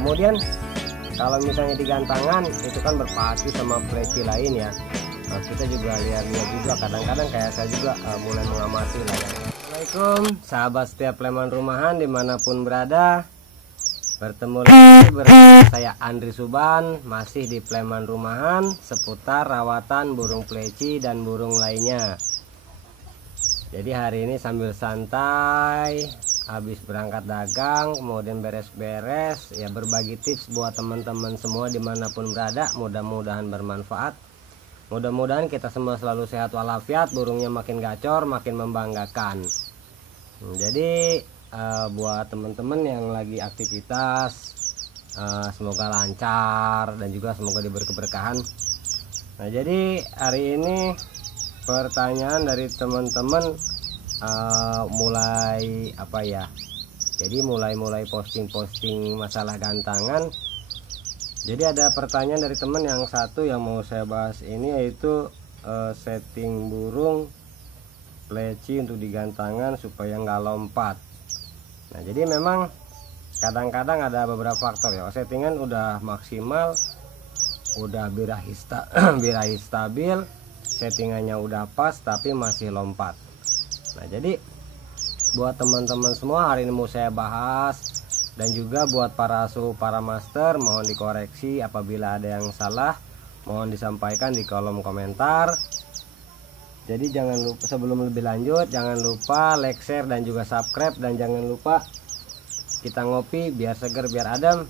kemudian kalau misalnya di gantangan itu kan berpacu sama pleci lain ya. Kita juga lihat-lihat juga, kadang-kadang kayak saya juga mulai mengamati lah ya. Assalamualaikum sahabat setiap Pleman Rumahan dimanapun berada. Bertemu lagi bersama saya Andri Suban, masih di Pleman Rumahan seputar rawatan burung pleci dan burung lainnya. Jadi hari ini sambil santai, habis berangkat dagang, kemudian beres-beres, ya berbagi tips buat teman-teman semua dimanapun berada. Mudah-mudahan bermanfaat. Mudah-mudahan kita semua selalu sehat walafiat, burungnya makin gacor, makin membanggakan. Jadi buat teman-teman yang lagi aktivitas, semoga lancar dan juga semoga diberi keberkahan. Nah, jadi hari ini pertanyaan dari teman-teman mulai apa ya? Jadi mulai posting masalah gantangan. Jadi ada pertanyaan dari teman yang satu yang mau saya bahas ini, yaitu setting burung pleci untuk digantangan supaya nggak lompat. Nah, jadi memang kadang-kadang ada beberapa faktor ya. Settingan udah maksimal, udah birahi stabil, settingannya udah pas tapi masih lompat. Nah, jadi buat teman-teman semua hari ini mau saya bahas, dan juga buat para asuh, para master, mohon dikoreksi apabila ada yang salah, mohon disampaikan di kolom komentar. Jadi jangan lupa, sebelum lebih lanjut, jangan lupa like, share, dan juga subscribe. Dan jangan lupa kita ngopi biar seger, biar adem.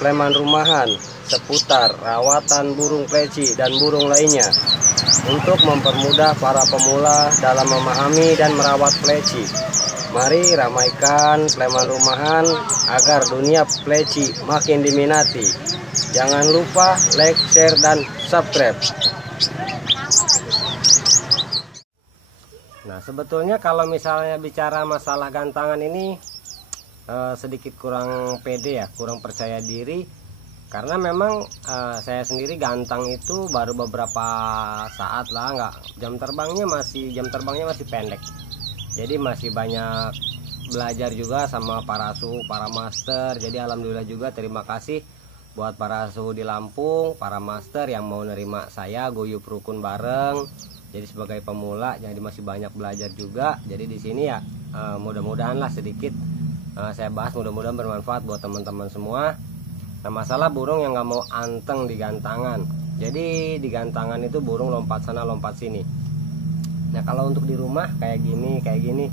Pleman Rumahan seputar rawatan burung pleci dan burung lainnya, untuk mempermudah para pemula dalam memahami dan merawat pleci. Mari ramaikan Pleman Rumahan agar dunia pleci makin diminati. Jangan lupa like, share, dan subscribe. Nah, sebetulnya kalau misalnya bicara masalah gantangan ini sedikit kurang pede ya, kurang percaya diri, karena memang saya sendiri gantang itu baru beberapa saat lah, jam terbangnya masih pendek. Jadi masih banyak belajar juga sama para asuh, para master. Jadi alhamdulillah juga, terima kasih buat para asuh di Lampung, para master yang mau nerima saya guyup rukun bareng. Jadi sebagai pemula, jadi masih banyak belajar juga. Jadi di sini ya mudah-mudahan lah sedikit saya bahas, mudah-mudahan bermanfaat buat teman-teman semua. Nah, masalah burung yang nggak mau anteng di gantangan. Jadi di gantangan itu burung lompat sana lompat sini. Nah, kalau untuk di rumah kayak gini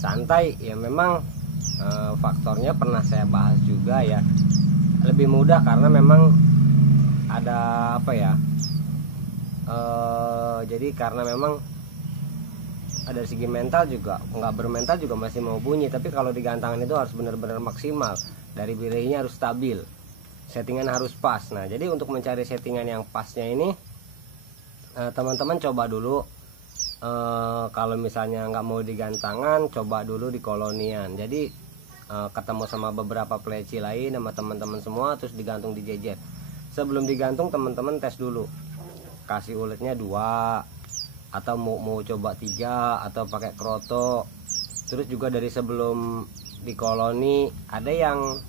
santai ya, memang faktornya pernah saya bahas juga ya. Lebih mudah karena memang ada apa ya? Jadi karena memang ada segi mental juga, nggak bermental juga masih mau bunyi. Tapi kalau di gantangan itu harus benar-benar maksimal, dari birahinya harus stabil, settingan harus pas. Nah, jadi untuk mencari settingan yang pasnya ini, teman-teman coba dulu. Kalau misalnya nggak mau di gantangan, coba dulu di kolonian. Jadi ketemu sama beberapa pleci lain sama teman-teman semua, terus digantung di jejet. Sebelum digantung, teman-teman tes dulu, kasih uletnya 2 atau mau coba 3 atau pakai kroto. Terus juga dari sebelum di koloni, ada yang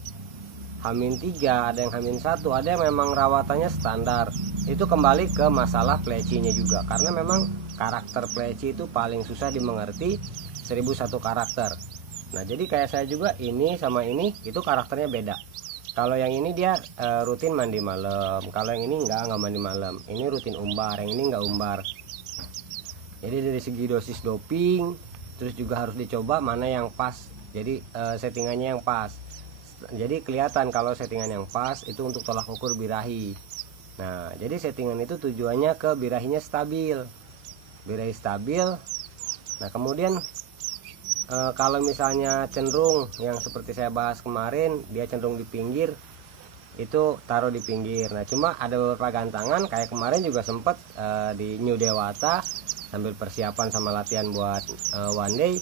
H-3, ada yang H-1, ada yang memang rawatannya standar. Itu kembali ke masalah plecinya juga, karena memang karakter pleci itu paling susah dimengerti, 1001 karakter. Nah, jadi kayak saya juga, ini sama ini itu karakternya beda. Kalau yang ini dia rutin mandi malam, kalau yang ini nggak mandi malam. Ini rutin umbar, yang ini nggak umbar. Jadi dari segi dosis doping, terus juga harus dicoba mana yang pas. Jadi settingannya yang pas. Jadi kelihatan kalau settingan yang pas itu untuk tolak ukur birahi. Nah, jadi settingan itu tujuannya ke birahinya stabil, birahi stabil. Nah, kemudian kalau misalnya cenderung yang seperti saya bahas kemarin, dia cenderung di pinggir, itu taruh di pinggir. Nah, cuma ada beberapa gantangan kayak kemarin juga sempat di New Dewata sambil persiapan sama latihan buat one day,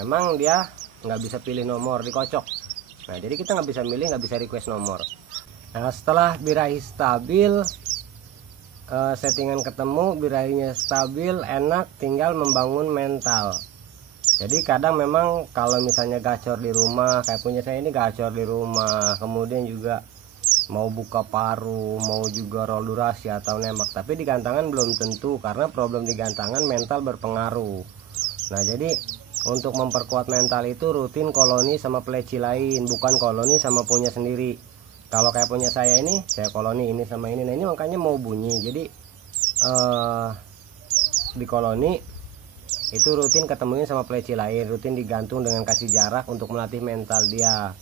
memang dia nggak bisa pilih nomor, dikocok. Nah, jadi kita nggak bisa milih, nggak bisa request nomor. Nah, setelah birahi stabil, settingan ketemu, birahinya stabil, enak, tinggal membangun mental. Jadi kadang memang kalau misalnya gacor di rumah, kayak punya saya ini gacor di rumah, kemudian juga mau buka paru, mau juga roll durasi atau nembak, tapi di gantangan belum tentu, karena problem di gantangan mental berpengaruh. Nah jadi untuk memperkuat mental itu rutin koloni sama pleci lain, bukan koloni sama punya sendiri. Kalau kayak punya saya ini, saya koloni ini sama ini, nah ini makanya mau bunyi. Jadi di koloni itu rutin ketemuin sama pleci lain, rutin digantung dengan kasih jarak untuk melatih mental dia.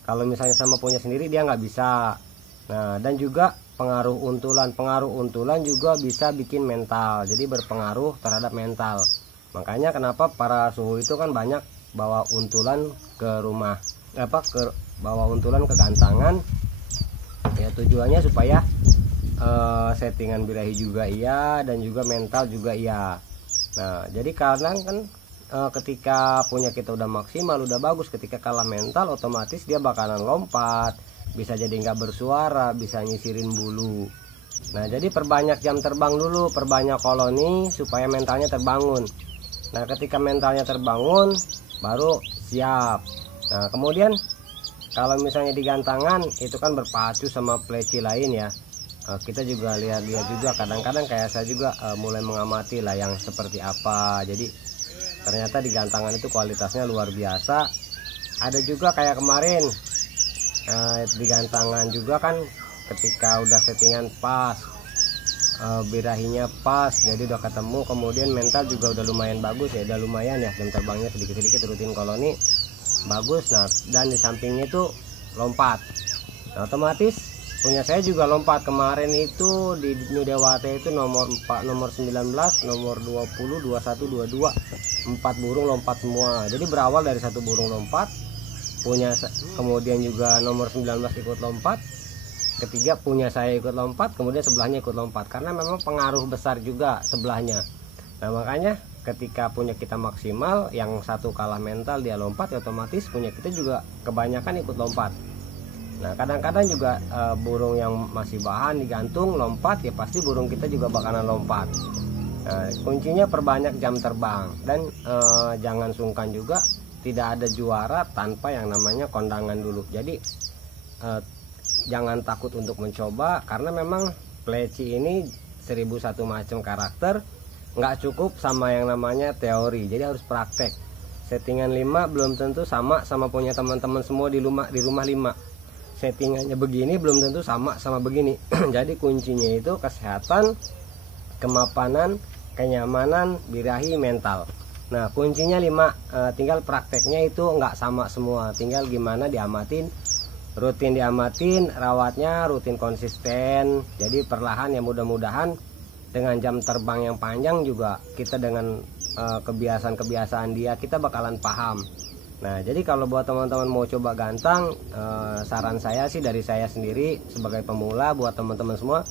Kalau misalnya sama punya sendiri dia nggak bisa. Nah dan juga pengaruh untulan juga bisa bikin mental, jadi berpengaruh terhadap mental. Makanya kenapa para suhu itu kan banyak bawa untulan ke rumah, bawa untulan ke gantangan, ya tujuannya supaya settingan birahi juga iya, dan juga mental juga iya. Nah jadi kadang kan ketika punya kita udah maksimal, udah bagus, ketika kalah mental otomatis dia bakalan lompat, bisa jadi nggak bersuara, bisa nyisirin bulu. Nah jadi perbanyak jam terbang dulu, perbanyak koloni supaya mentalnya terbangun. Nah ketika mentalnya terbangun baru siap. Nah kemudian kalau misalnya di gantangan itu kan berpacu sama pleci lain ya, kita juga lihat juga kadang-kadang kayak saya juga mulai mengamati lah yang seperti apa. Jadi ternyata di gantangan itu kualitasnya luar biasa. Ada juga kayak kemarin di gantangan juga kan, ketika udah settingan pas, birahinya pas, jadi udah ketemu, kemudian mental juga udah lumayan bagus ya, udah lumayan ya, jam terbangnya sedikit-sedikit rutin koloni bagus. Nah dan di sampingnya itu lompat, nah, otomatis punya saya juga lompat. Kemarin itu di New Dewata itu nomor 19, nomor 20, 21, 22, 4 burung lompat semua. Jadi berawal dari satu burung lompat punya, kemudian juga nomor 19 ikut lompat, ketiga punya saya ikut lompat, kemudian sebelahnya ikut lompat, karena memang pengaruh besar juga sebelahnya. Nah makanya ketika punya kita maksimal, yang satu kalah mental dia lompat, ya otomatis punya kita juga kebanyakan ikut lompat. Nah kadang-kadang juga burung yang masih bahan digantung lompat, ya pasti burung kita juga bakalan lompat. Nah, kuncinya perbanyak jam terbang, dan jangan sungkan juga, tidak ada juara tanpa yang namanya kondangan dulu. Jadi jangan takut untuk mencoba, karena memang pleci ini 1001 macam karakter, nggak cukup sama yang namanya teori, jadi harus praktek. Settingan 5 belum tentu sama punya teman-teman semua di rumah 5. Settingannya begini belum tentu sama begini. Jadi kuncinya itu kesehatan, kemapanan, kenyamanan, birahi, mental. Nah kuncinya 5, tinggal prakteknya itu nggak sama semua, tinggal gimana diamatin, rutin diamatin, rawatnya rutin konsisten. Jadi perlahan ya, mudah-mudahan dengan jam terbang yang panjang juga kita dengan kebiasaan-kebiasaan dia, kita bakalan paham. Nah jadi kalau buat teman-teman mau coba gantang, saran saya sih dari saya sendiri sebagai pemula, buat teman-teman semua,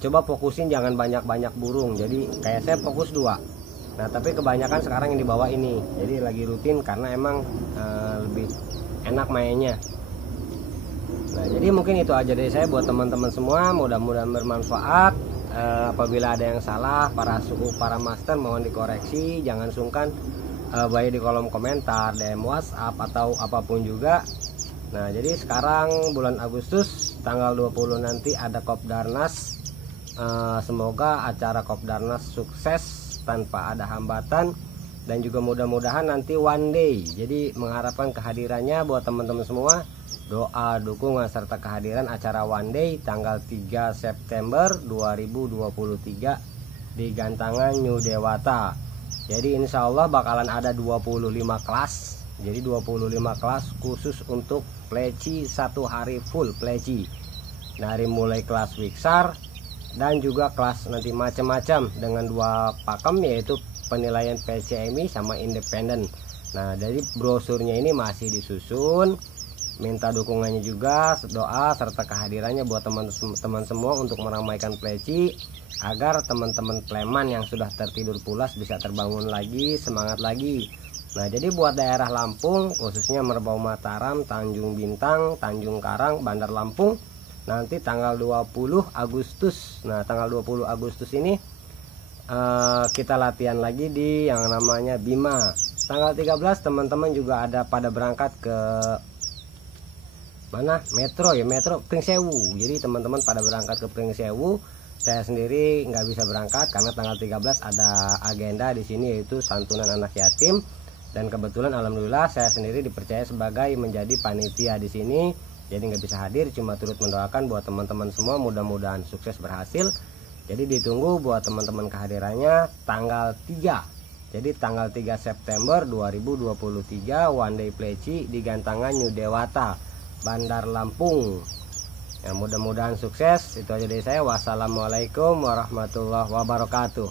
coba fokusin jangan banyak-banyak burung. Jadi kayak saya fokus 2. Nah tapi kebanyakan sekarang yang dibawa ini, jadi lagi rutin karena emang lebih enak mainnya. Nah jadi mungkin itu aja dari saya buat teman-teman semua, mudah-mudahan bermanfaat. Apabila ada yang salah, para suku, para master mohon dikoreksi, jangan sungkan baik di kolom komentar, DM WhatsApp atau apapun juga. Nah jadi sekarang bulan Agustus tanggal 20 nanti ada Kopdarnas. Semoga acara Kopdarnas sukses tanpa ada hambatan, dan juga mudah-mudahan nanti one day. Jadi mengharapkan kehadirannya buat teman-teman semua, doa, dukungan, serta kehadiran acara one day tanggal 3 September 2023 di gantangan New Dewata. Jadi insya Allah bakalan ada 25 kelas. Jadi 25 kelas khusus untuk pleci, 1 hari full pleci. Dari mulai kelas wiksar dan juga kelas nanti macam-macam dengan 2 pakem, yaitu penilaian PCMI sama independen. Nah dari brosurnya ini masih disusun. Minta dukungannya juga, doa serta kehadirannya buat teman-teman semua untuk meramaikan pleci, agar teman-teman Sleman yang sudah tertidur pulas bisa terbangun lagi, semangat lagi. Nah jadi buat daerah Lampung, khususnya Merbau Mataram, Tanjung Bintang, Tanjung Karang, Bandar Lampung, nanti tanggal 20 Agustus. Nah tanggal 20 Agustus ini kita latihan lagi di yang namanya Bima. Tanggal 13 teman-teman juga ada pada berangkat ke mana? Metro ya, Metro Pringsewu. Jadi teman-teman pada berangkat ke Pringsewu. Saya sendiri nggak bisa berangkat karena tanggal 13 ada agenda di sini, yaitu santunan anak yatim. Dan kebetulan alhamdulillah saya sendiri dipercaya sebagai menjadi panitia di sini. Jadi nggak bisa hadir, cuma turut mendoakan buat teman-teman semua, mudah-mudahan sukses berhasil. Jadi ditunggu buat teman-teman kehadirannya tanggal 3. Jadi tanggal 3 September 2023 One Day Pleci di Gantangan New Dewata, Bandar Lampung. Ya, mudah-mudahan sukses. Itu aja dari saya. Wassalamualaikum warahmatullahi wabarakatuh.